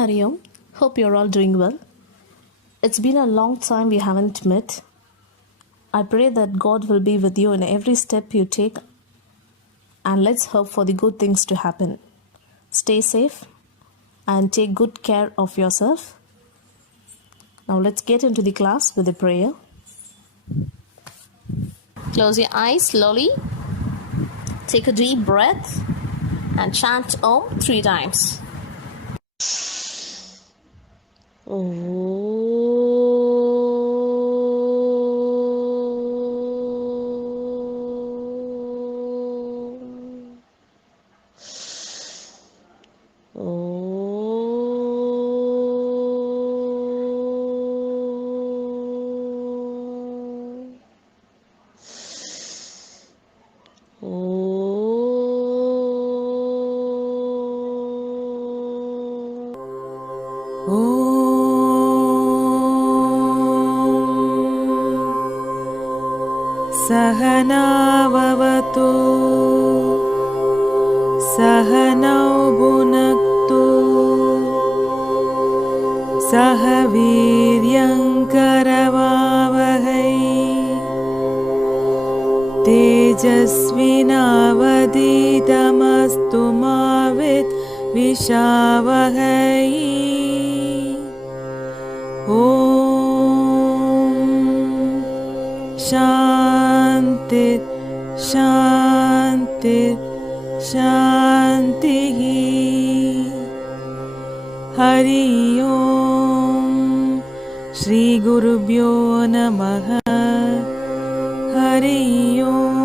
Hariom, hope you're all doing well. It's been a long time we haven't met. I pray that God will be with you in every step you take, and let's hope for the good things to happen. Stay safe and take good care of yourself. Now let's get into the class with a prayer. Close your eyes slowly. Take a deep breath and chant Om 3 times. सहनाववतु सहनौ भुनक्तु सह वीर्यङ्करवावहै तेजस्विनावधीतमस्तु मा विद्विषावहै ॐ शान्ति शान्ति शान्तिः हरि ओम् श्रीगुरुभ्यो नमः हरि ओम्.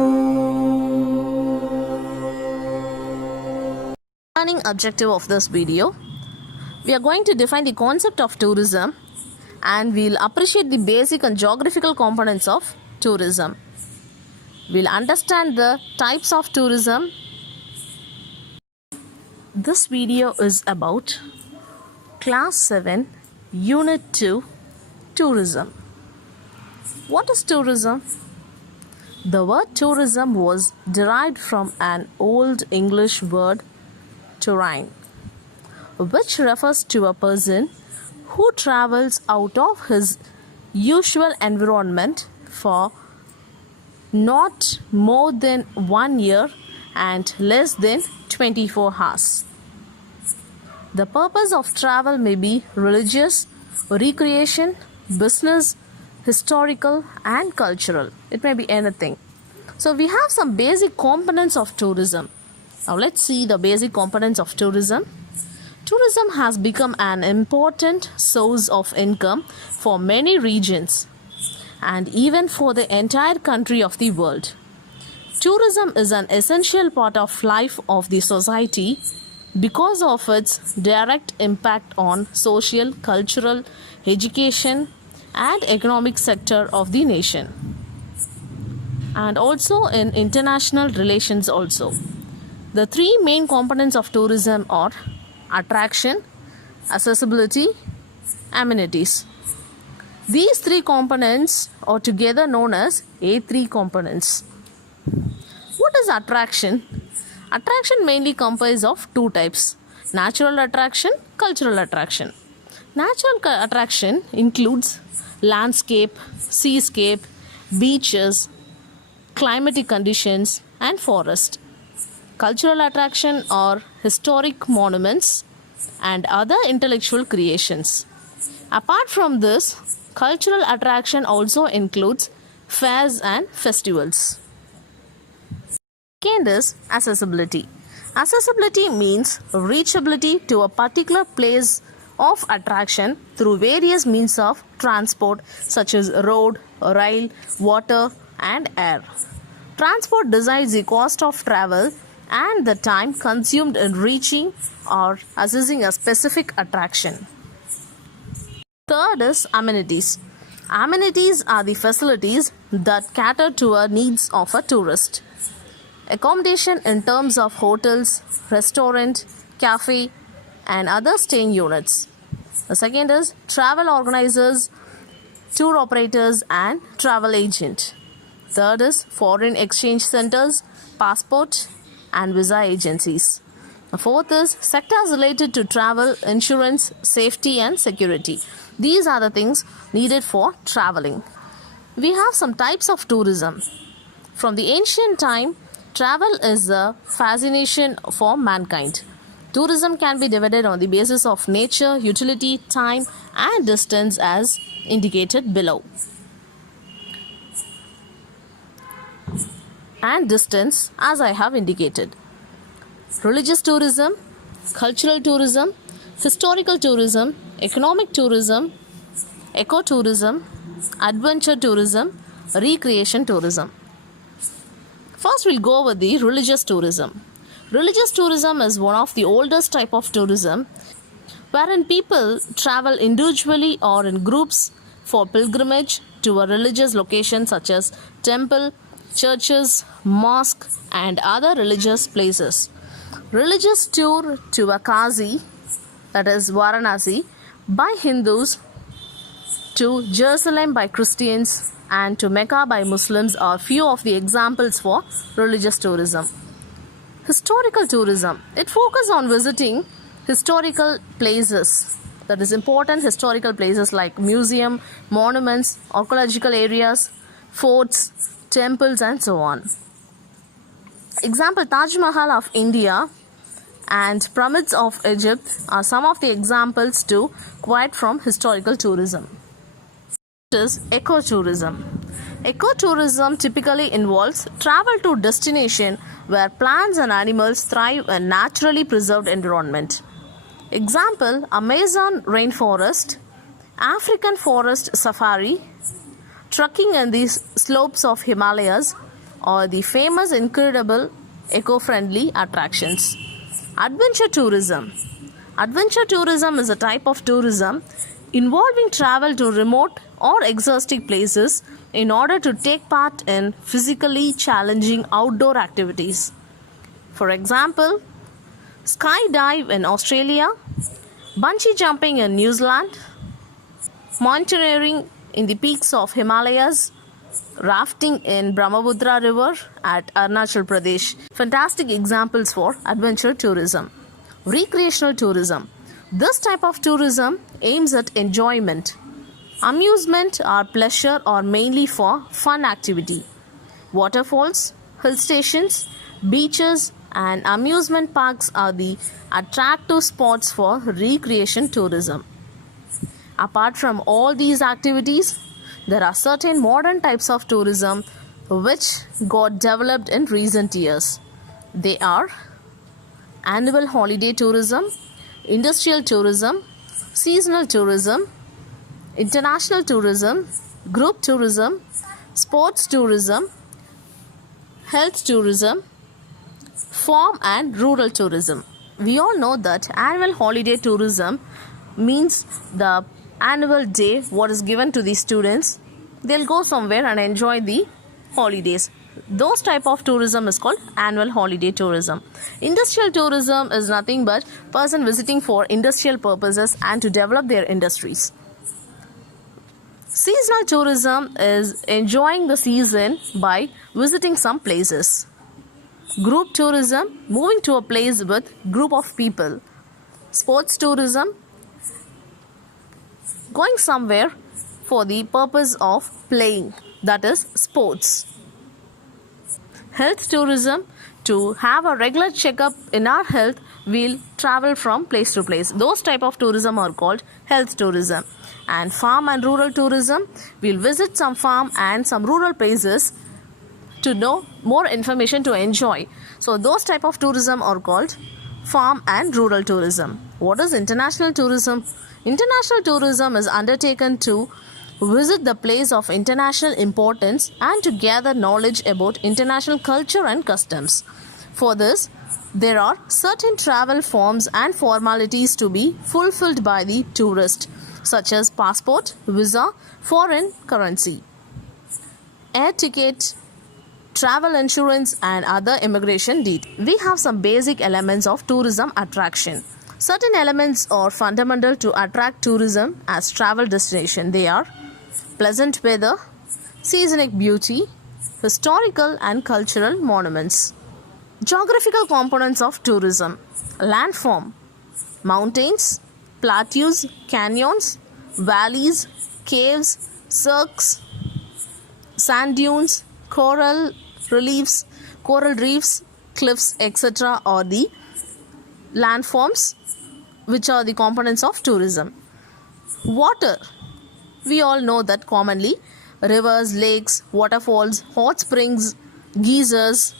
Learning objective of this video, we are going to define the concept of tourism and we'll appreciate the basic and geographical components of tourism. We'll understand the types of tourism. This video is about Class 7, Unit 2, Tourism. What is tourism? The word tourism was derived from an Old English word touring, which refers to a person who travels out of his usual environment for not more than 1 year and less than 24 hours. The purpose of travel may be religious, recreation, business, historical, and cultural. It may be anything. So we have some basic components of tourism. Now let's see the basic components of tourism. Tourism has become an important source of income for many regions and even for the entire country of the world. Tourism is an essential part of life of the society because of its direct impact on social, cultural, education and economic sector of the nation, and also in international relations also. The three main components of tourism are attraction, accessibility, amenities. These three components are together known as A3 components. What is attraction? Attraction mainly comprises of two types: natural attraction, cultural attraction. Natural attraction includes landscape, seascape, beaches, climatic conditions, and forest. Cultural attraction are historic monuments and other intellectual creations. Apart from this, cultural attraction also includes fairs and festivals. Second is accessibility. Accessibility means reachability to a particular place of attraction through various means of transport such as road, rail, water, and air. Transport decides the cost of travel and the time consumed in reaching or accessing a specific attraction. Third is amenities. Amenities are the facilities that cater to the needs of a tourist. Accommodation in terms of hotels, restaurant, cafe, and other staying units. The second is travel organizers, tour operators, and travel agent. Third is foreign exchange centers, passport, and visa agencies. The fourth is sectors related to travel, insurance, safety, and security. These are the things needed for traveling. We have some types of tourism. From the ancient time, travel is a fascination for mankind. Tourism can be divided on the basis of nature, utility, time, and distance as indicated below. And distance as I have indicated. Religious tourism, cultural tourism, historical tourism, economic tourism, ecotourism, adventure tourism, recreation tourism. First, we'll go over the religious tourism. Religious tourism is one of the oldest type of tourism wherein people travel individually or in groups for pilgrimage to a religious location such as temple, churches, mosque, and other religious places. Religious tour to a Kazi, that is Varanasi, by Hindus, to Jerusalem by Christians, and to Mecca by Muslims are few of the examples for religious tourism. Historical tourism. It focuses on visiting historical places, that is important historical places like museum, monuments, archaeological areas, forts, temples, and so on. Example, Taj Mahal of India and pyramids of Egypt are some of the examples to quote from historical tourism. Is ecotourism. Ecotourism typically involves travel to destination where plants and animals thrive in naturally preserved environment. Example, Amazon rainforest, African forest safari, trekking in the slopes of Himalayas, or the famous incredible eco-friendly attractions. Adventure tourism. Adventure tourism is a type of tourism involving travel to remote or exotic places in order to take part in physically challenging outdoor activities. For example, skydive in Australia, bungee jumping in New Zealand, mountaineering in the peaks of Himalayas, rafting in Brahmaputra River at Arunachal Pradesh. Fantastic examples for adventure tourism. Recreational tourism. This type of tourism aims at enjoyment. Amusement or pleasure are mainly for fun activity. Waterfalls, hill stations, beaches, and amusement parks are the attractive spots for recreation tourism. Apart from all these activities, there are certain modern types of tourism which got developed in recent years. They are annual holiday tourism, industrial tourism, seasonal tourism, international tourism, group tourism, sports tourism, health tourism, farm and rural tourism. We all know that annual holiday tourism means the annual day what is given to the students. They'll go somewhere and enjoy the holidays. Those type of tourism is called annual holiday tourism. Industrial tourism is nothing but person visiting for industrial purposes and to develop their industries. Seasonal tourism is enjoying the season by visiting some places. Group tourism, moving to a place with group of people. Sports tourism, going somewhere for the purpose of playing, that is sports. Health tourism, to have a regular checkup in our health, we'll travel from place to place. Those type of tourism are called health tourism. And farm and rural tourism, we'll visit some farm and some rural places to know more information to enjoy. So those type of tourism are called farm and rural tourism. What is international tourism? International tourism is undertaken to visit the place of international importance and to gather knowledge about international culture and customs. For this, there are certain travel forms and formalities to be fulfilled by the tourist, such as passport, visa, foreign currency, air ticket, travel insurance, and other immigration details. We have some basic elements of tourism attraction. Certain elements are fundamental to attract tourism as travel destination. They are pleasant weather, scenic beauty, historical and cultural monuments. Geographical components of tourism: landform, mountains, plateaus, canyons, valleys, caves, cirques, sand dunes, coral reefs, cliffs, etc. are the landforms which are the components of tourism. Water. We all know that commonly rivers, lakes, waterfalls, hot springs, geysers,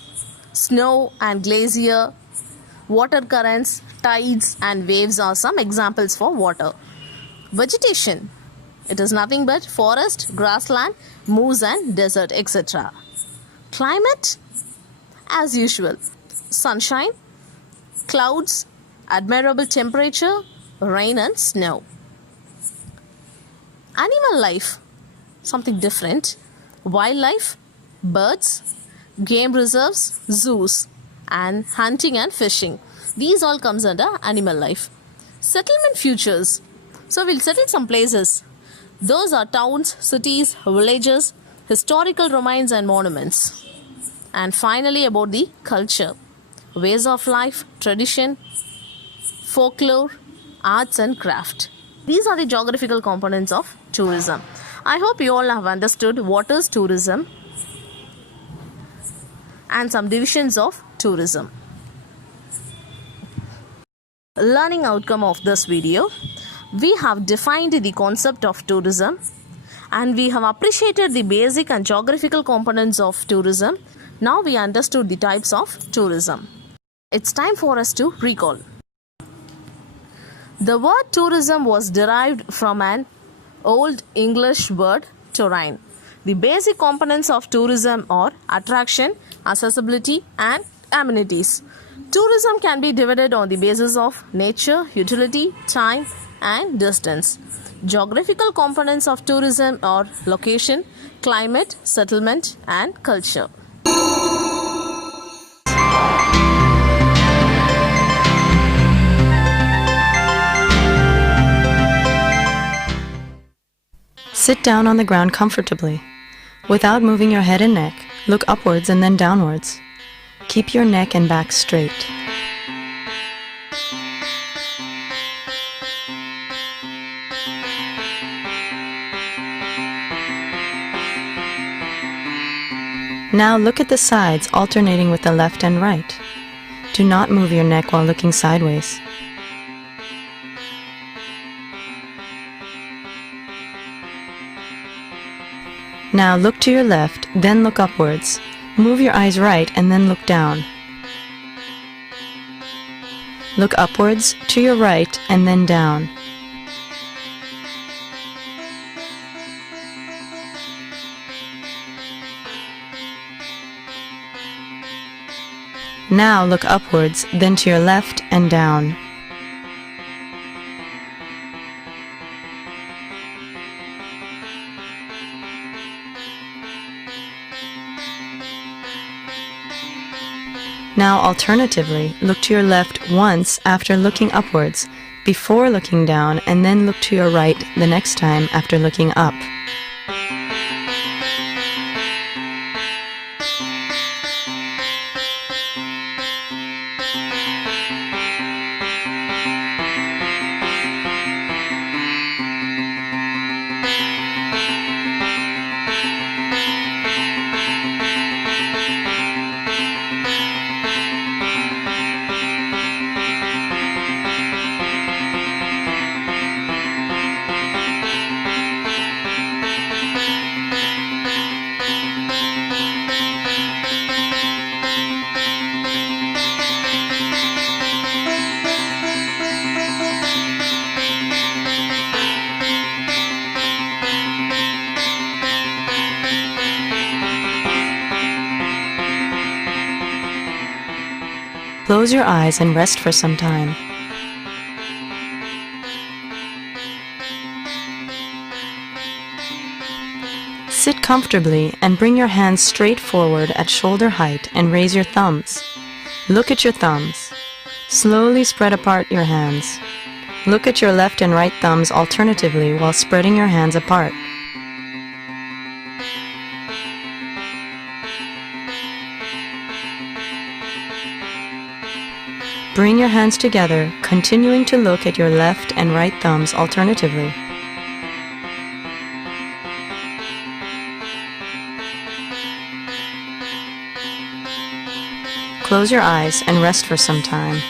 snow and glacier, water currents, tides and waves are some examples for water. Vegetation. It is nothing but forest, grassland, moors and desert, etc. Climate. As usual, sunshine, clouds, admirable temperature, rain and snow. Animal life, something different. Wildlife, birds, game reserves, zoos, and hunting and fishing. These all comes under animal life. Settlement features. So we'll settle some places. Those are towns, cities, villages, historical remains and monuments. And finally about the culture. Ways of life, tradition, folklore, arts and craft. These are the geographical components of tourism. I hope you all have understood what is tourism and some divisions of tourism. Learning outcome of this video. We have defined the concept of tourism and we have appreciated the basic and geographical components of tourism. Now we understood the types of tourism. It's time for us to recall. The word tourism was derived from an Old English word terrain. The basic components of tourism are attraction, accessibility and amenities. Tourism can be divided on the basis of nature, utility, time and distance. Geographical components of tourism are location, climate, settlement and culture. Sit down on the ground comfortably. Without moving your head and neck, look upwards and then downwards. Keep your neck and back straight. Now look at the sides alternating with the left and right. Do not move your neck while looking sideways. Now look to your left, then look upwards. Move your eyes right and then look down. Look upwards, to your right, and then down. Now look upwards, then to your left and down. Now alternatively, look to your left once after looking upwards, before looking down, and then look to your right the next time after looking up. Close your eyes and rest for some time. Sit comfortably and bring your hands straight forward at shoulder height and raise your thumbs. Look at your thumbs. Slowly spread apart your hands. Look at your left and right thumbs alternatively while spreading your hands apart. Bring your hands together, continuing to look at your left and right thumbs alternatively. Close your eyes and rest for some time.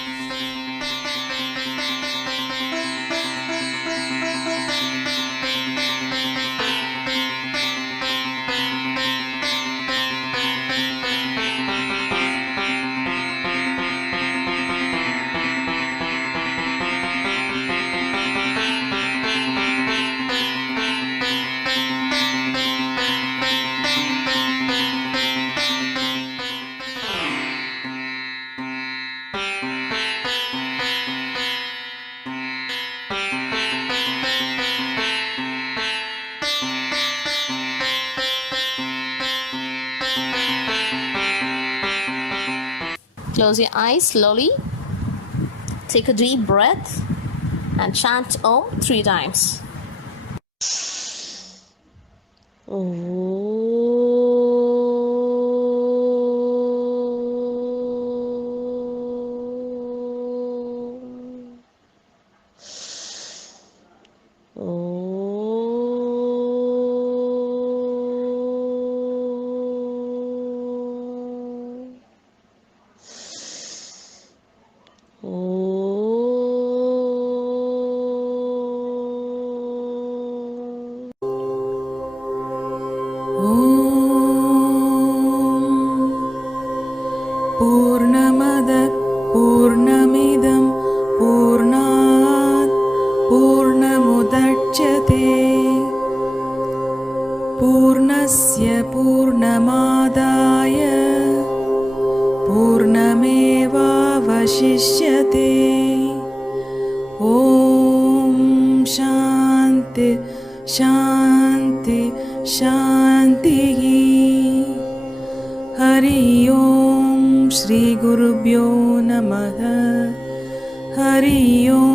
Close your eyes slowly. Take a deep breath and chant Om 3 times. पूर्णमदः पूर्णमिदं पूर्णात् पूर्णमुदच्यते पूर्णस्य पूर्णमादाय पूर्णमेवावशिष्यते ॐ शान्ति शान्ति शान्तिः हरि ओम श्री गुरुभ्यो नमः हरि ओम